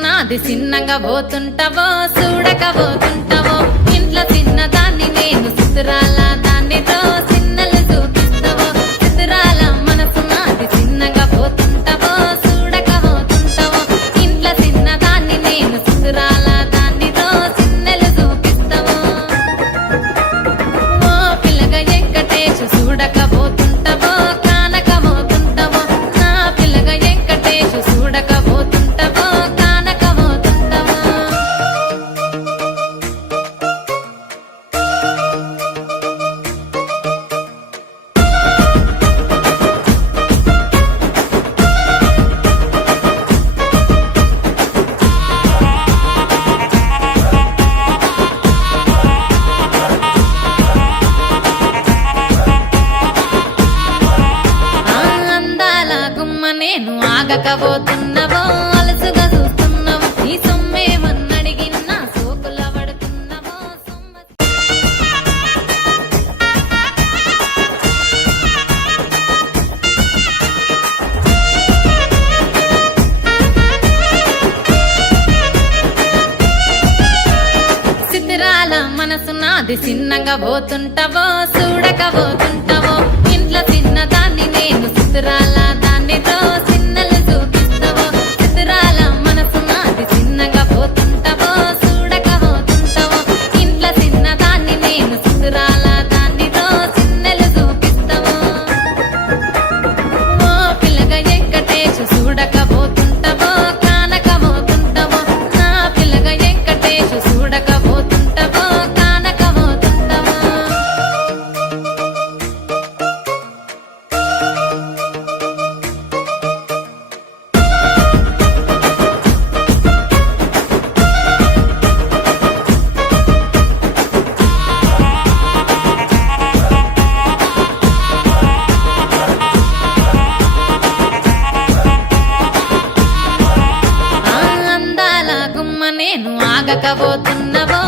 మనసునాది చిన్నగా పోతుంటావో చూడకపోతుంటావో ఇంట్లో చిన్నదాన్ని నేను సుతురాల దాన్నితో చిన్నలు చూపిస్తావో సుతురాల మనసునాది చిన్నగా పోతుంటావో చూడకపోతుంటావో ఇంట్లో చిన్నదాన్ని నేను సుతురాల దాన్నితో చిన్నలు చూపిస్తావో ఓ పిల్లగా వెంకటేశు చూడకపోతుంటావో కానకపోతుంటావో నా పిల్లగా వెంకటేశు చూడకపోతుంటావో కానకపోతుంటావో అందాల గుమ్మ నేను ఆగకపోతున్నావో అలసుగా చూస్తున్నావో నీ సొమ్మేమన్నడిగినా సోకుల పడుతున్నావో సొమ్మ సితిరాల మనసునాది చిన్నగా పోతుంటావో చూడకపోతుంటావో ఇంట్లో చిన్నదాన్ని నేను సితిరాల దాన్నితో చిన్నలు చూపిస్తావో సితిరాల మనసునాది చిన్నగా పోతుంటావో చూడకపోతుంటావో ఇంట్లో చిన్నదాన్ని నేను సితిరాల దాన్నితో చిన్నలు చూపిస్తావో ఓ పిల్లగా వెంకటేశు చూడకపోతుంటావో కానకపోతుంటావో నా పిల్లగా వెంకటేశు చూడకపోతుంటావో కానకపోతుంటావో అందాల గుమ్మ నేను ఆగకపోతున్నావో